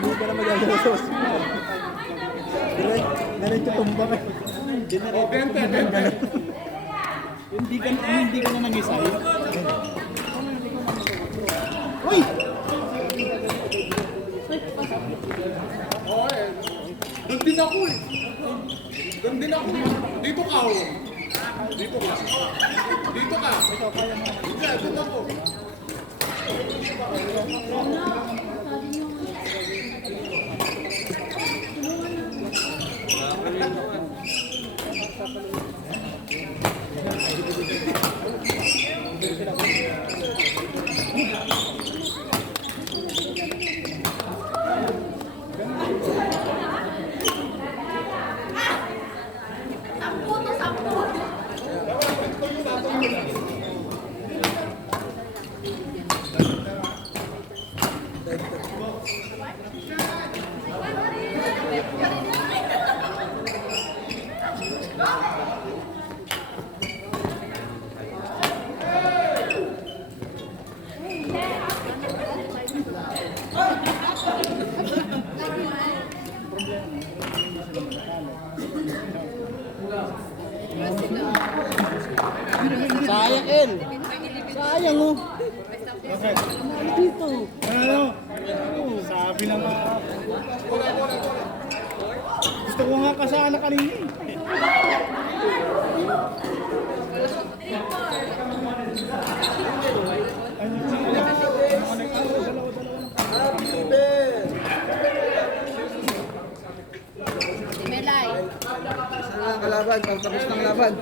Hindi ka na magagalos. Diretso tumba ka. Hindi ka na nangisay. Uy! Doon din ako eh. Doon din ako. Dito ka oh. Dito ka. Dito ka. Hindi, doon ako. Sayang, El. Sayang, oh. Bakit? Dito. Ano? Sabi na nga. Gusto ko nga kasana kanina eh. Melay. Ang kalaban, pagtapos ng laban.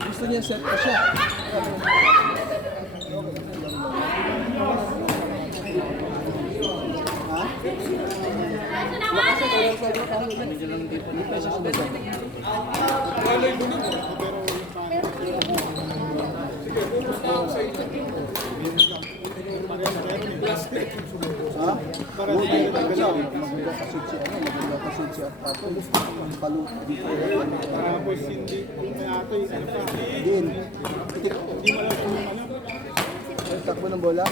Gusto niya set pa siya. Ha? Para di ka galaw. Magkakasitsi at tapos palu dito. Tapos hindi may atoy. Din. Hindi mo alam kung ano. Takbo ng bola.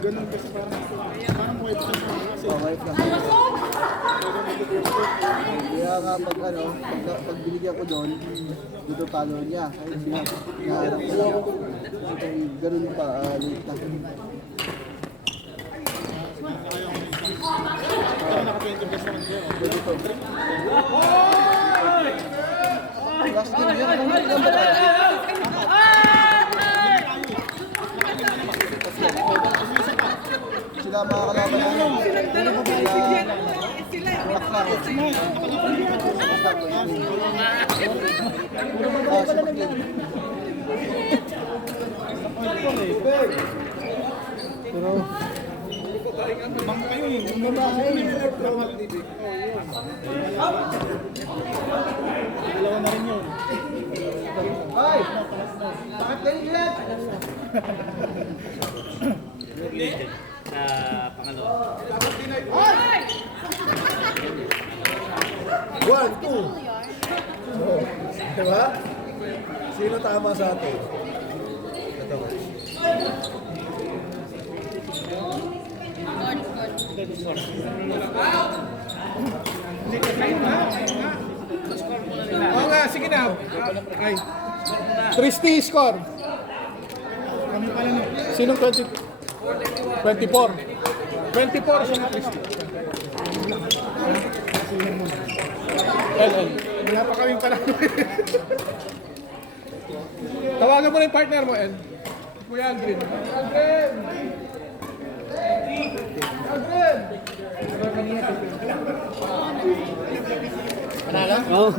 Ganun kasi parang white ka siya kasi. Oh, right lang. Kaya nga pag binigyan ko doon, dito talo niya. Ay, siya. Naharap ko lang. Ganun pa, late na. Pero naka-20 naman siya. Pwede to. Last game yun. Kung hindi lang ba tayo? Sila mga kalaban namin. Pero Bang kayo eh. ang babae, Dalawa na rin yun. ay! Bakit kayo ilan? Sa pangalawa. Ay! 1, 2. Oh, diba? Sino tama sa atin? Ito. Oo nga, sige na. Ay. Christy score. Kami pala no. Sinong 20? 24. 24 siya na Christy. LL. Wala pa kaming pala. Tawagan mo na yung partner mo, El. Kuya Aldrin. Aldrin! Aldrin! Panalo? Oh.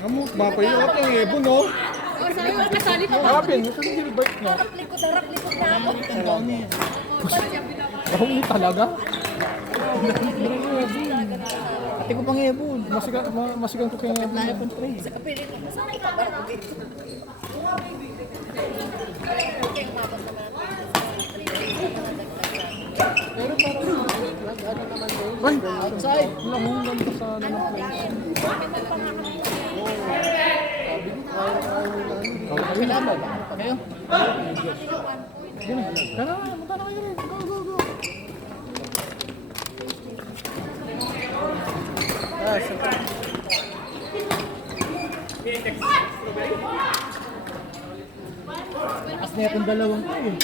Amo, mapayot yung ibon, no? Oh, sabi mo, kasali pa ba? Harapin, gusto nyo bike, no? Harap likod na ako. Ako mo talaga? Ate ko pang ibon. Masigang ko kaya nga po pre. Sa kapiling ko, kasali pa ba? Pero parang ano naman yun? Ay, outside. Wala mo, ganda sa ano ng place. Kailangan. Kayo? Ganun. Tara, punta na kayo rin. Go, go, go. Lakas na itong dalawang ko eh.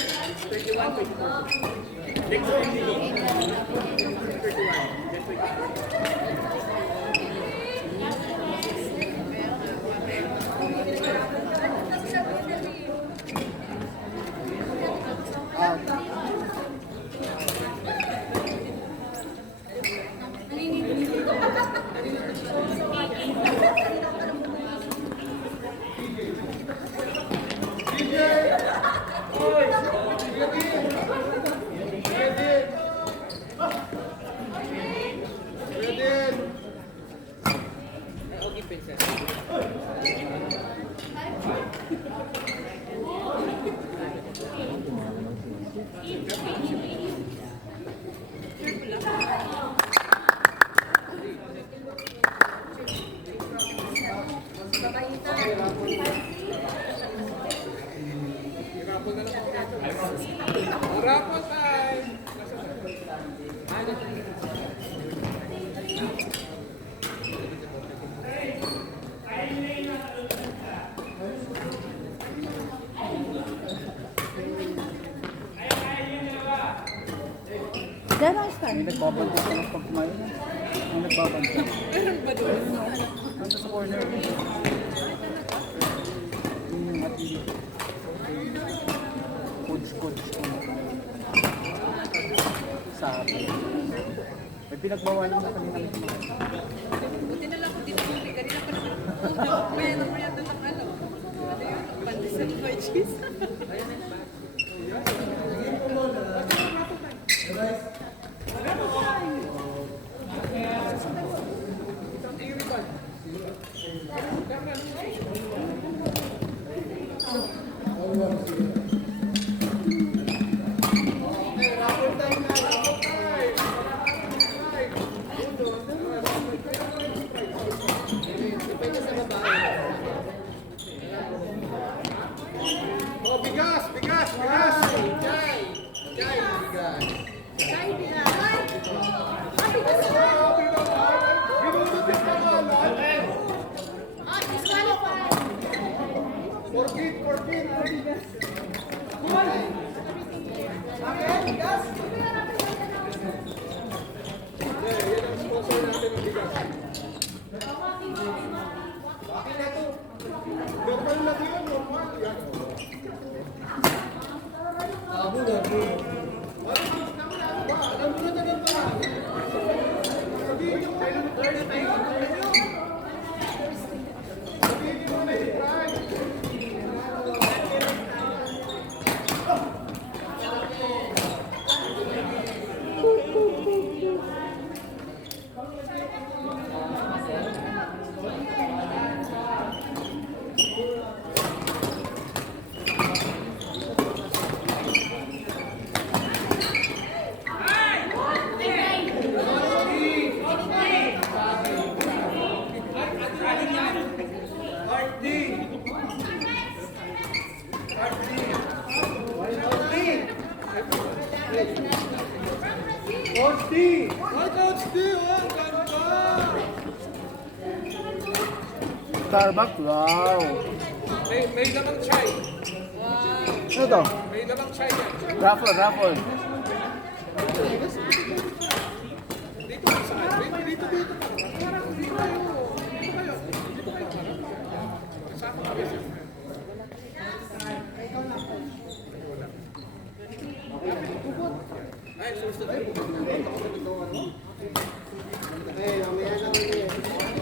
May nagbabanta sa ng pagkumain. May nagbabanta. Meron ba doon? Nandun sa corner. Yung ating coach. Sabi. May pinagbawalan na kanina. Buti na lang kung di mo huli. Kanina pa naman. Mayroon mo yan doon ng ano. Ano yun? Pandesal by cheese. Starbucks? Wow! May lamang chai. Ano to? May lamang chai yan. Raffle. Dito saan? Dito. Parang dito kayo. Dito kayo. Kasama kami siya. Ay, susunod. Eh, mamaya lang ulit.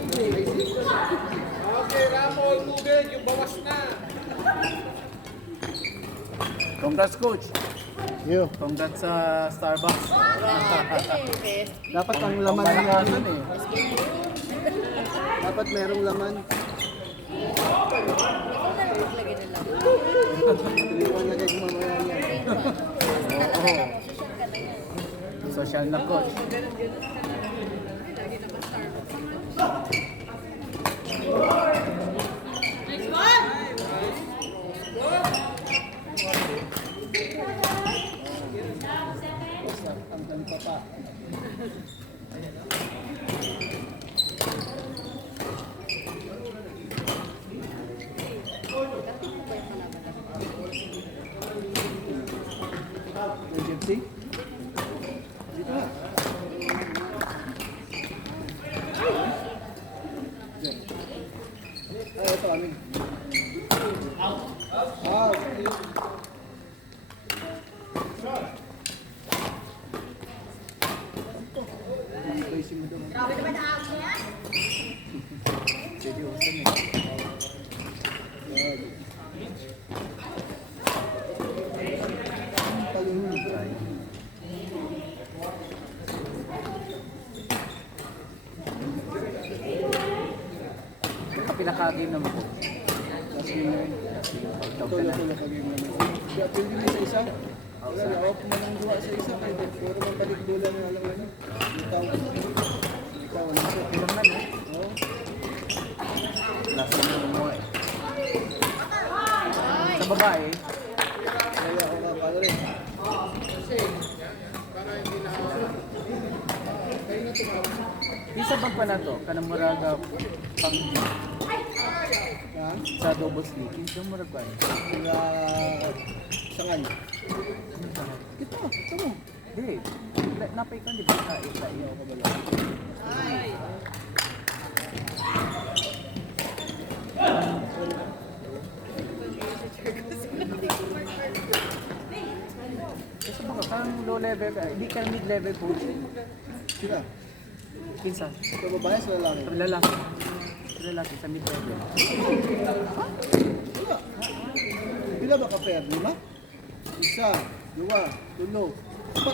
Congrats, coach. Yo. Congrats sa Starbucks. Dapat ang laman ng laman eh. Dapat merong laman. Lagyan na lang. Iliwan na kayo mamaya yan. Social na, coach. Lagi naman Starbucks. Ang ganito pa. Emergency? Dito na. Diyan. Ay, ito amin. Out. Racing mo doon. Seryoso na. Yan. Talon. Pinaka-game naman, coach. Last winner. Ito lang sila kagame naman. Kaya pwede mo sa isa. Wala na, off mo ng duwa sa isa. Kaya puro man balik dola na alam mo. Ikaw. Ikaw, ano siya? Ilang man, eh. Oo. Last game mo, eh. Sa babae, Kaya ako kapalo rin. isa bang pa na to? Kanang muraga pang Yan. sa doubles league. Isa murag ba? Sila sangan. Ito, ito mo. Di. Napay ka, di ba? Sa isa iyo. Kasi baka kang low level ka, hindi ka mid level coach. Sila. Pinsan. Sa babae, sa lalaki. Sa lalaki. Sa lalaki, sa mid level. Wala. Pila ba ka-pair? 5? Isa, 2, 3. 4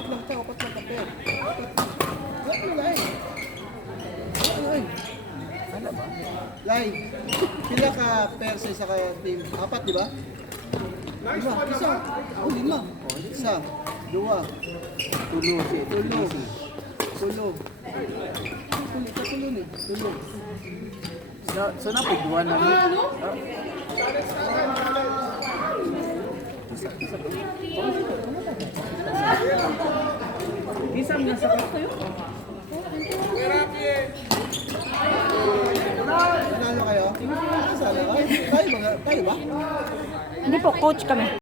lang tao, 4 lang ka-pair. Wala ko lai. Wala lai. Ano ba? Lai. Pila ka pair sa isa ka team? 4, di ba? 5, isa. Oh, 5. Isa, 2, Tulo si 3. Tulo. Tulo ni. Tulo. So napigduan na mo. Isang nasa kayo. Nanalo kayo? Saan? Tayo ba? Hindi po, coach kami.